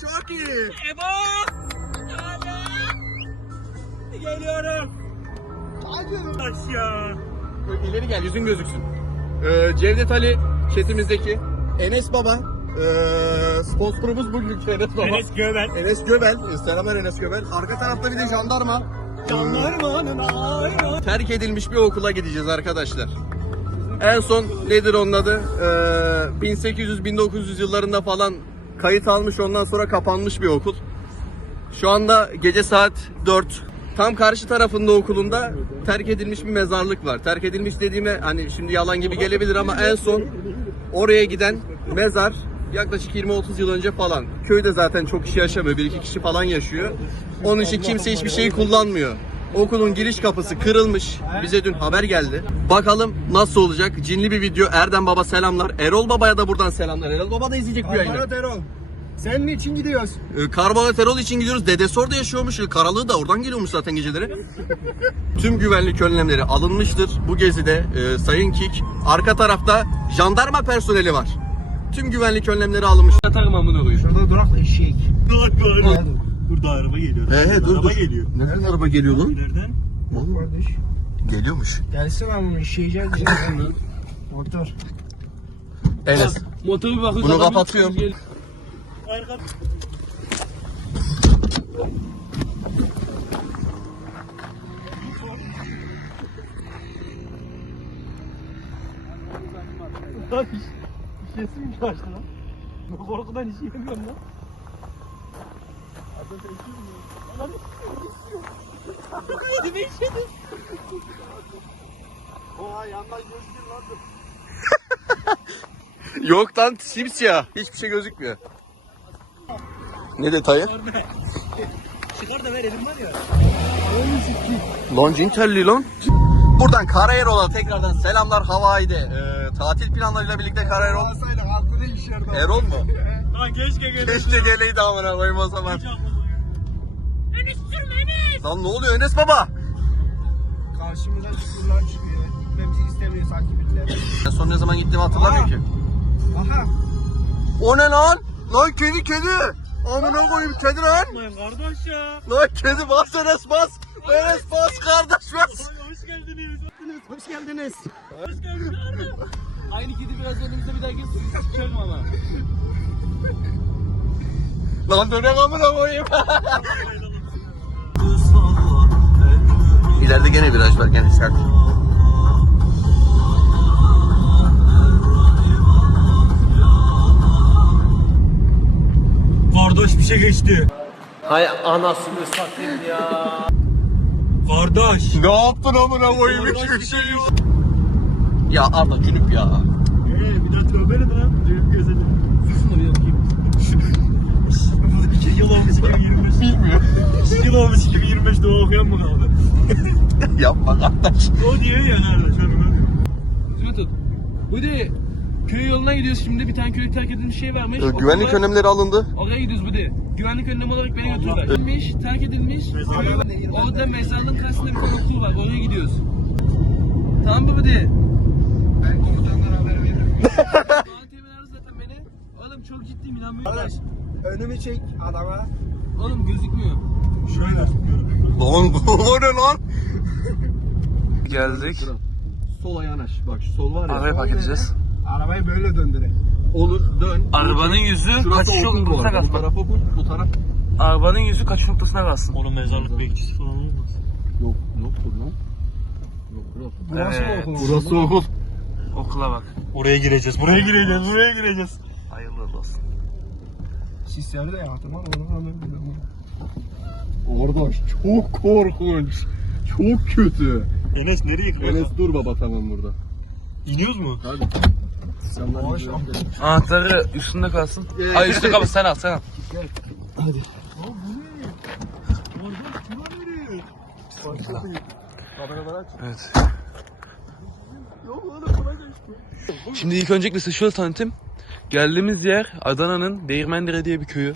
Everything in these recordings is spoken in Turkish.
Çok iyi. Ebo! Geliyorum. Aşağı. İleri gel yüzün gözüksün. Ee, Cevdet Ali chatimizdeki Enes Baba ee, sponsorumuz bugünkü Enes Baba. Enes Göbel. Enes Göbel. Ee, Selamlar Enes Göbel. Arka tarafta bir de jandarma. Jandarmanın ayran. Terk edilmiş bir okula gideceğiz arkadaşlar. En son nedir onun adı? Ee, 1800-1900 yıllarında falan kayıt almış ondan sonra kapanmış bir okul. Şu anda gece saat 4. Tam karşı tarafında okulunda terk edilmiş bir mezarlık var. Terk edilmiş dediğime hani şimdi yalan gibi gelebilir ama en son oraya giden mezar yaklaşık 20-30 yıl önce falan. Köyde zaten çok kişi yaşamıyor. Bir iki kişi falan yaşıyor. Onun için kimse hiçbir şeyi kullanmıyor. Okulun giriş kapısı kırılmış. Bize dün haber geldi. Bakalım nasıl olacak? Cinli bir video. Erdem Baba selamlar. Erol Baba'ya da buradan selamlar. Erol Baba da izleyecek bu yayını. Karbonat Erol. Senin için gidiyoruz. Ee, Karbonat Erol için gidiyoruz. Dedesi orada yaşıyormuş. Ee, Karalığı da oradan geliyormuş zaten geceleri. Tüm güvenlik önlemleri alınmıştır. Bu gezide e, Sayın Kik. Arka tarafta jandarma personeli var. Tüm güvenlik önlemleri alınmış. Atarım amına koyayım. Şurada durak eşek. Bak Burada araba geliyor. He he dur araba dur. geliyor. Nereden araba geliyor lan? İleriden. Kardeş. Geliyormuş. Gelsin lan bunu işeyeceğiz. Motor. Enes. Motoru bir bakıyoruz. Bunu kapatıyorum. Arka. Lan iş- işesim mi başladı lan? Korkudan işeyemiyorum lan. Lan işiyor. Elimi işedim. Oha yandan gözüküyor lan. Yok lan simsiyah. Hiçbir şey gözükmüyor. Ne detayı? Çıkar da ver elim var ya. Lan cin terli lan. Buradan Karayerol'a tekrardan selamlar Hawaii'de. Ee, tatil planlarıyla birlikte Karayerol. Erol mu? Lan keşke gelin. Keşke geleydi amına koyayım o zaman. Enes sürme Enes. Lan ne oluyor Enes baba? Karşımıza çukurlar çıkıyor. Gitmemizi istemiyor sanki birileri. Ben son ne zaman gittiğimi hatırlamıyorum ki. Aha. O ne lan? Lan kedi kedi. Amına koyayım kedi lan. Lan kardeş ya. Lan kedi bas Enes bas. Enes bas kardeş bas. Hoş geldiniz. Hoş geldiniz. Hoş geldiniz. Aynı kedi biraz önümüzde bir daha gelsin. Sıçarım ama. Lan dönek amına koyayım. İleride gene viraj var gene sert. Kardeş bir şey geçti. Hay anasını satayım ya. Kardeş. Ne yaptın amına koyayım hiçbir şey yok. Ya Arda cünüp ya. Ee, bir daha tövbe edin lan. Duyup gözünü. Susun da bir bakayım. 2 yıl olmuş 2025. Bilmiyor. 2 yıl olmuş 2025 doğu okuyan mı kaldı? Yapma kardeş. O diyor ya kardeş. Düzgün tut. Bu de köy yoluna gidiyoruz şimdi bir tane köy terk edilmiş şey varmış. Ee, güvenlik Okulda- önlemleri alındı. Oraya gidiyoruz bu de. Güvenlik önlemi olarak beni götürüyorlar. Edilmiş, terk edilmiş. Orada mezarlığın karşısında bir tane okul var. Oraya gidiyoruz. Tamam mı bu de? Ben komutanlara haber veririm. Ben aradı zaten beni. Oğlum çok ciddiyim inanmıyorum. Kardeş. Önümü çek adama. Oğlum gözükmüyor. Şöyle yapıyorum. Lan o ne lan? Geldik. Sol ayağına aç. Bak şu sol var ya. Arabaya park edeceğiz. Arabayı böyle döndürek. Olur dön. Arabanın yüzü kaçış bu noktasına arada. Bu kalsın. taraf okul, bu taraf. Arabanın yüzü kaçış noktasına kalsın. Onun mezarlık bekçisi falan olmaz. Yok, yoktur lan. Yok, yok. Burası Evet. okul? Burası okul. Okula bak. Oraya gireceğiz. Buraya gireceğiz. Buraya gireceğiz. Hayırlı olsun. Sisleri de yaktım ama onu biliyorum. Kardeş çok korkunç. Çok kötü. Enes nereye gidiyorsun? Enes dur baba tamam burada. İniyoruz mu? Hadi. Selamlar. Anahtarı üstünde kalsın. Ee, Ay üstünde kalsın sen al sen al. Evet. Şimdi ilk öncelikle size şöyle tanıtayım. Geldiğimiz yer Adana'nın Değirmendere diye bir köyü.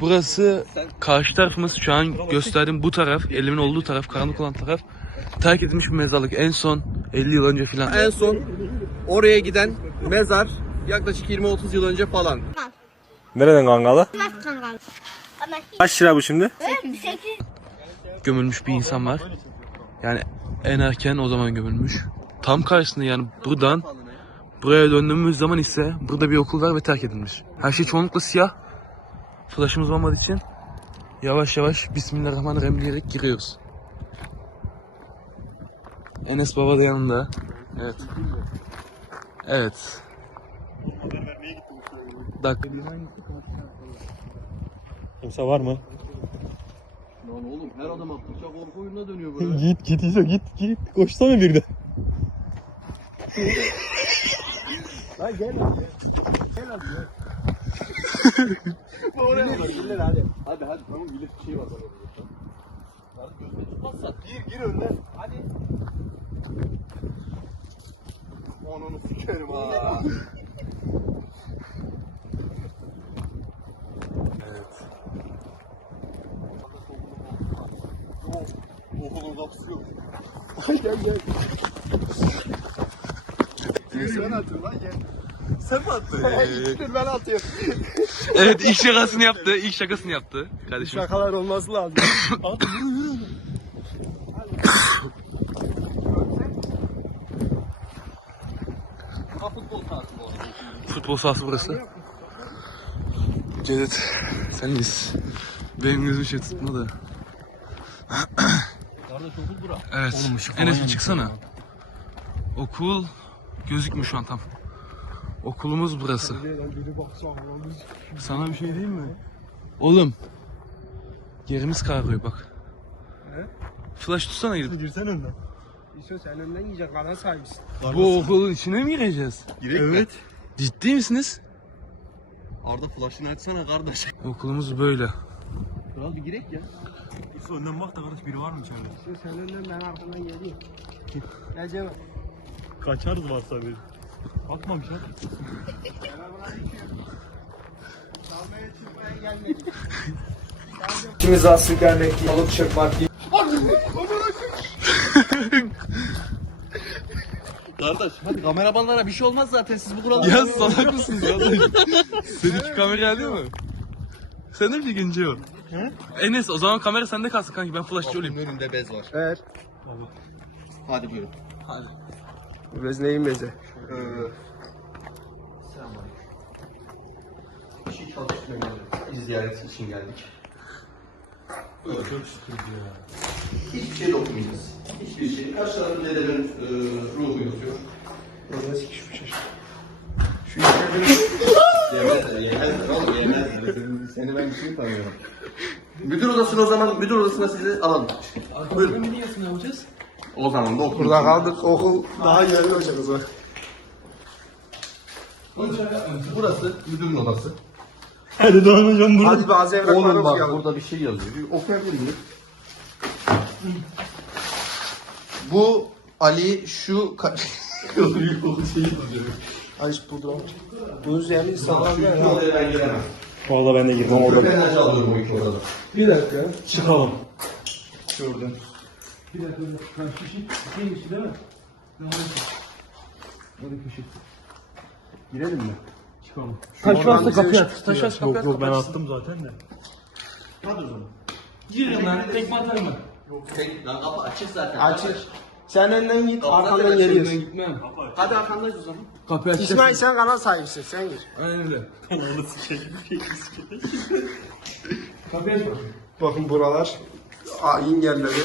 Burası karşı tarafımız şu an gösterdiğim bu taraf, elimin olduğu taraf, karanlık olan taraf. Terk edilmiş bir mezarlık. En son 50 yıl önce falan. En son oraya giden mezar yaklaşık 20-30 yıl önce falan. Nereden kangalı? Kangal. Ama Kaç lira bu şimdi? 8 gömülmüş bir insan var. Yani en erken o zaman gömülmüş. Tam karşısında yani buradan buraya döndüğümüz zaman ise burada bir okul var ve terk edilmiş. Her şey çoğunlukla siyah. Flaşımız olmadığı için yavaş yavaş Bismillahirrahmanirrahim diyerek giriyoruz. Enes Baba da yanında. Evet. Evet. Dak. Kimse var mı? Lan oğlum her adam attıkça korku oyununa dönüyor böyle. Git git İso git git. Koşsana bir de. hadi hadi tamam bilir şey var bana. Hadi gözüne tutmazsan gir gir önden. Hadi. Onunu sikerim ha. Evet. Okulun kapısı yok. gel gel. Sen atıyorsun lan gel. Sen mi attın? Gittin ben atıyorum. Evet ilk şakasını yaptı. İlk şakasını yaptı. Kardeşim. Şakalar olması lazım. Ha futbol sahası bu. Futbol sahası burası. Cevdet, sen miyiz? Benim gözüm şey tutmadı. Kardeş okul bura. Evet. Enes bir çıksana. Okul gözükmüyor şu an tam. Okulumuz burası. Sana bir şey diyeyim mi? Oğlum. Yerimiz kararıyor bak. Flash tutsana gidip. Girsene önden. İso sen önden yiyecek kanal sahibisin. Bu okulun içine mi gireceğiz? Girek Evet. Ciddi misiniz? Arda flash'ını açsana kardeş. Okulumuz böyle. Kral bir girek ya. İso önden bak da kardeş biri var mı içeride? İso sen önden ben arkadan geliyorum. Gel Cem. Kaçarız varsa bir. Bakmamış ha. İkimiz asıl dernek balık çırpmak değil. Kardeş hadi kameramanlara bir şey olmaz zaten siz bu kuralları... Ya salak mısınız ya? Seninki kamera alıyor mu? Sen de mi ikinci o? Enes o zaman kamera sende kalsın kanki ben flashçı olayım. önünde bez var. Evet. Hadi buyurun. Bez neyin bezi? Ee, Bir şey çalışmaya geldik. Ziyaret için geldik. Çok sıkıntı ya. Hiçbir şey dokunmayacağız. Hiçbir şey. Karşı tarafın dedemin e, ruhu yazıyor. Orada sikişmiş. Şu Yemezler, yemezler oğlum yemezler. Seni, seni ben bir şey tanıyorum. Müdür odasına o zaman, müdür odasına sizi alalım. Buyurun. Ne diyorsun yapacağız? O zaman da okul. Burada kaldık okul daha yeni olacak o zaman. Burası müdürün odası. Hadi Doğan hocam burada. Hadi bazı evrakları Oğlum bak okuyalım. burada bir şey yazıyor. Bir okuyabilir miyim? Bu Ali şu ka- yazıyor. Ay pudra. Bu üzerine sağlam ya. Şu odaya ben giremem. Valla ben de girmem orada. Ben enerji alıyorum o iki odada. Bir dakika. Çıkalım. Şuradan. Girelim mi? Taş varsa kapıyı aç. Taş aç Yok yok ben attım zaten de. Hadi o zaman. Girin lan tekme atarım ben. Tek, lan kapı açık zaten. Açık. Sen önden git, Kapı arkandan geliyorsun. Gitmem. Hadi arkandayız o zaman. Kapıyı aç. İsmail sen kanal sahibisin, sen gir. Aynen öyle. Ananı sikeyim. Kapıyı aç bak. Bakın buralar ayin yerleri.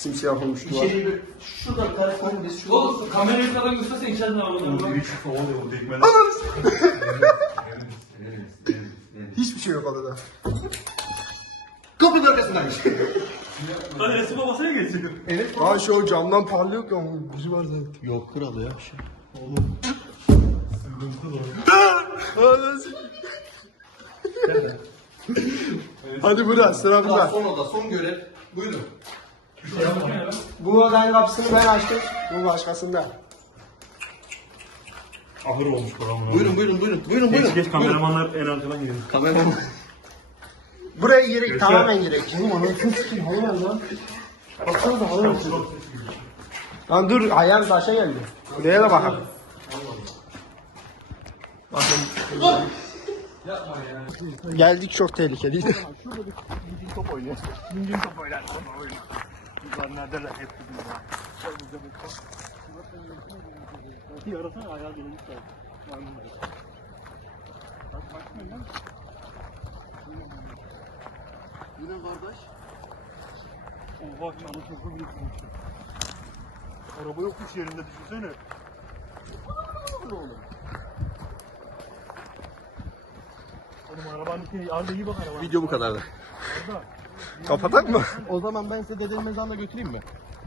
Simsiyah olmuş duvar. İçeri bir şuradan karışmayın biz şuradan. Oğlum kamerayı falan göstersen içeriden alalım. Hiçbir şey yok odada. Kapının arkasındaymış. Hadi resim babasına geçelim. Lan şu o camdan parlıyor ki ama buzu var zaten. Yok kral ya bir şey. Hadi burada sıra burada. son oda son görev. Buyurun. Bu odanın kapısını ben açtım. Bu başkasında. Ahır olmuş buranın. Buyurun buyurun buyurun. Buyurun buyurun. Geç geç kameramanlar en arkadan geliyor. Kameraman. Buraya girek, tamamen girek. Oğlum anasını sikeyim, halı var lan. Baksanıza halı var. Lan dur, ayağım taşa geldi. Buraya da bakalım. Bakın. Geldik çok tehlikeliydi. Şurada bir top oynuyor. Bildiğin top oynar. Bunlar neredeler hep bizim ya. Gel burada bak. Bir arasana ayağa dönmüş. Bak bakmıyor lan. Yine kardeş. Oha şimdi ana çok büyük Araba yokmuş yerinde düşünsene. Oğlum. Oğlum arabanın içine arada iyi bak araba. Video bu kadardı. Kapatak mı? O zaman ben size dedenin mezarına götüreyim mi?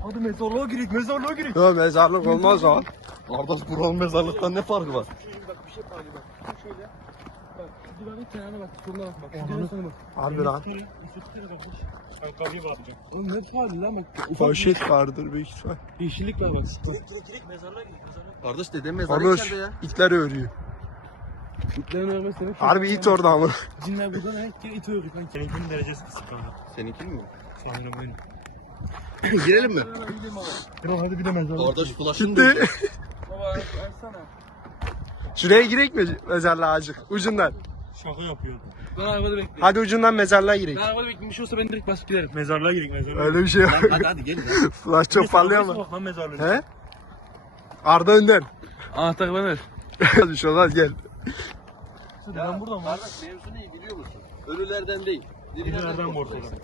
Hadi mezarlığa girek, mezarlığa girek. Yok mezarlık olmaz o. Kardeş buranın mezarlıktan ne farkı var? Bak bir şey bak. Şu şöyle. Bak şu duvarın kenarına bak. Şuna bak. Bak şu kenarına bak. Harbi lan. Oğlum ne faali lan bak. Poşet vardır büyük ihtimal. Yeşillik var bak. Direkt direkt mezarlığa girek, mezarlığa. Kardeş dedenin mezarı Konuş. içeride ya. İtler örüyor. İtlerin örmesini. Harbi it orada ama. Cinler burada ne? Gel it örüyor kanki. Seninkinin derecesi kısık kanka. Seninki mi? Sanırım benim. Girelim mi? Kral hadi bir de mezarlığa. Kardeş flash'ın Gitti. Baba açsana. Şuraya girek mi mezarlığa azıcık? Ucundan. Şaka yapıyor. Ben arabada bekliyorum. Hadi ucundan mezarlığa girek. Ben arabada bekliyorum. Bir şey olsa ben direkt basıp giderim. Mezarlığa girek, mezarlığa. Öyle bir şey yok. Hadi hadi gelin. Flash çok parlıyor ama. Bak lan mezarlığa. He? Arda Önder. Anahtarı bana ver. Hadi şu olmaz gel. Ben buradan var. Kardeş mevzu ne biliyor musun? Ölülerden değil. Dirilerden korkacaksın.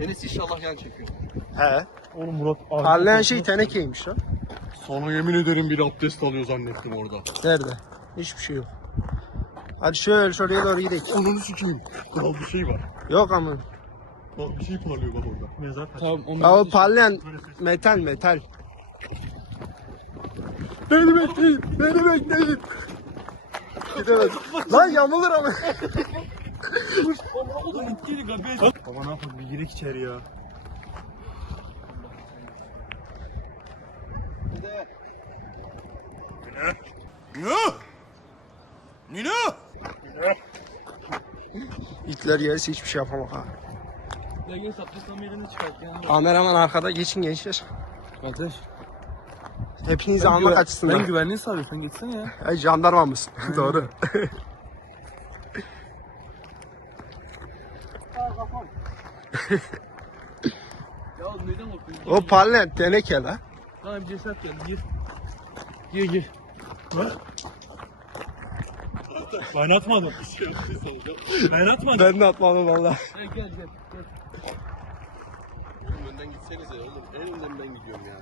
Enes inşallah yan çekiyor. He. Oğlum Murat. Parlayan şey tenekeymiş lan. Sana yemin ederim bir abdest alıyor zannettim orada. Nerede? Hiçbir şey yok. Hadi şöyle şuraya doğru gidelim. Ananı sikeyim. Kral bir şey var. Yok ama. Bak bir şey parlıyor bak orada. Mezar taşı. Tamam onu. Ya o parlayan metal metal. Beni bekleyin. Beni bekleyin. Gidemedim. Lan yamulur ama. Baba ne yapalım bir girek içeri ya. İtler gelirse hiçbir şey yapamam ha. Ya gel saplasam yerini çıkart. Kameraman arkada geçin gençler. Kardeş. Hepinizi almak güven- açısından. Ben güvenliği sağlıyorum. Sen geçsene ya. Ay, jandarma mısın? Doğru. Ya neyden korkuyorsun? o parlayan teneke la. Bir cesaret geldi. Gir. Gir gir. Ben atmadım. ben atmadım. Ben de atmadım valla. Gel gel gel. gel. Oğlum önden gitsenize oğlum. En önden ben gidiyorum ya.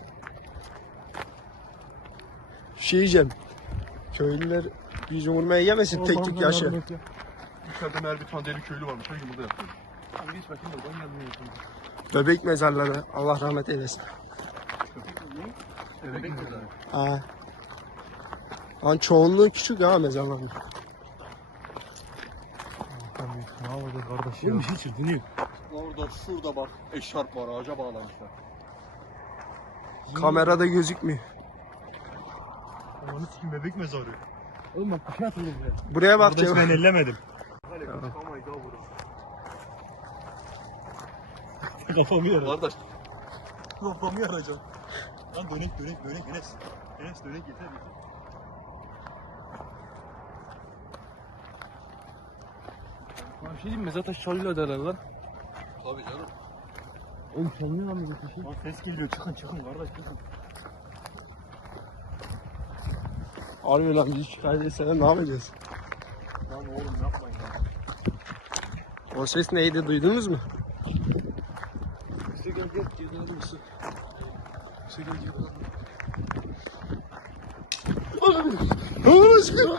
Şey diyeceğim. Köylüler yüz vurmaya yemesin tek tek yaşıyor. İçeride meğer bir tane deli köylü varmış. Hadi burada yapıyor. Tamam geç bakayım oradan gelmiyor. Bebek mezarları. Allah rahmet eylesin. Bebek mezarı. Ha. Lan çoğunluğu küçük ha mezarların. Ne yapacağız kardeş ya? Oğlum bir şey çırpınıyor. Orada şurada bak eşarp var ağaca bağlamışlar. Kamerada gözükmüyor. Amanı sikim bebek mezarı. Oğlum bak şey atıldı buraya. Buraya bak Kardeş Cem. ben ellemedim. Kafamı yarar. Kardeş Kafamı yaracağım. Lan dönek dönek dönek Enes. Enes dönek yeter yeter. Lan bir şey diyeyim mi? Taşı çalıyor derler lan. tabii canım. Oğlum çalmıyor lan mezar taşı. Lan ses geliyor çıkın çıkın kardeş çıkın. Harbi lan biz şikayet ne yapacağız? Lan oğlum yapmayın lan. O ses neydi duydunuz mu? İşte gel gel. Gel gel gel. İşte gel gel. Aman aşkına.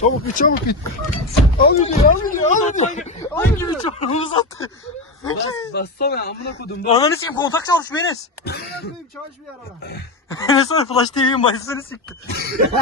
Çabuk git çabuk git. Al videoyu al videoyu al videoyu. Hangi bir çorabımız attı? Bas, bassana amına kodum. Ananı sikeyim kontak çalışmıyor Enes. Çalışmıyor araba. Enes var Flash TV'nin başını sikti.